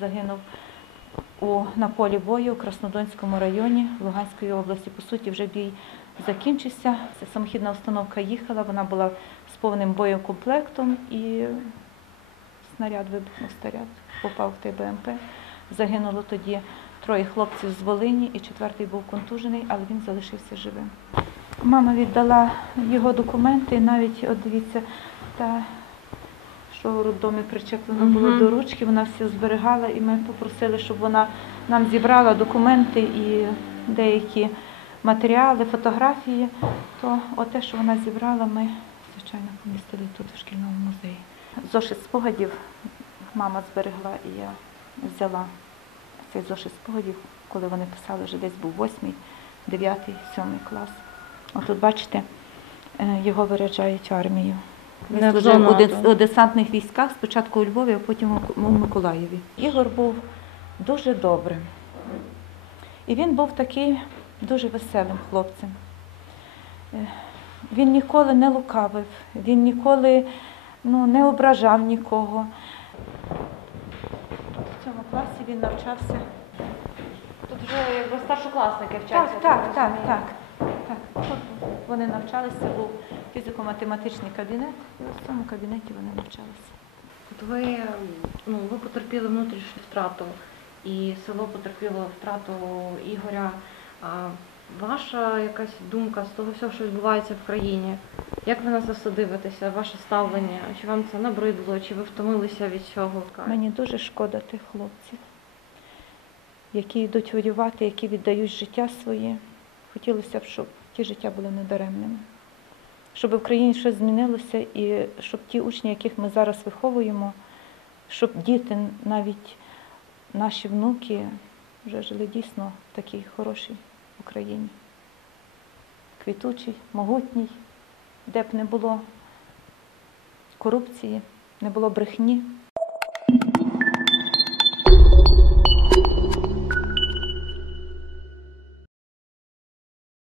загинув у, на полі бою у Краснодонському районі Луганської області. По суті, вже бій закінчився. Це самохідна установка їхала, вона була з повним боєкомплектом і снаряд вибухнув снаряд, попав в той БМП. Загинуло тоді троє хлопців з Волині, і четвертий був контужений, але він залишився живим. Мама віддала його документи, навіть от дивіться, та що у роддомі причеплено було Мгм. до ручки, вона все зберігала, і ми попросили, щоб вона нам зібрала документи і деякі матеріали, фотографії. То оте, що вона зібрала, ми, звичайно, помістили тут у шкільному музеї. Зошит спогадів мама зберегла, і я взяла цей зошит спогадів, коли вони писали, вже десь був восьмий, дев'ятий, сьомий клас. Отут бачите, е, його виряджають в армію. Він Не служив у, дес- у десантних військах, спочатку у Львові, а потім у- у Миколаєві. Ігор був дуже добрим. І він був такий дуже веселим хлопцем. Е, Він ніколи не лукавив, він ніколи ну, не ображав нікого. В цьому класі він навчався. Тут вже якби старшокласники вчаться. так, так, так. так. Вони навчалися, був фізико-математичний кабінет, і ось в цьому кабінеті вони навчалися. От ви, ну, ви потерпіли внутрішню втрату, і село потерпіло втрату Ігоря. А ваша якась думка з того всього, що відбувається в країні? Як ви на це все дивитеся? Ваше ставлення? Чи вам це набридло? Чи ви втомилися від цього? Мені дуже шкода тих хлопців, які йдуть воювати, які віддають життя своє. Хотілося б, щоб ті життя були недаремними, щоб в країні щось змінилося, і щоб ті учні, яких ми зараз виховуємо, щоб діти, навіть наші внуки, вже жили дійсно в такій хорошій Україні. Квітучій, могутній, де б не було корупції, не було брехні,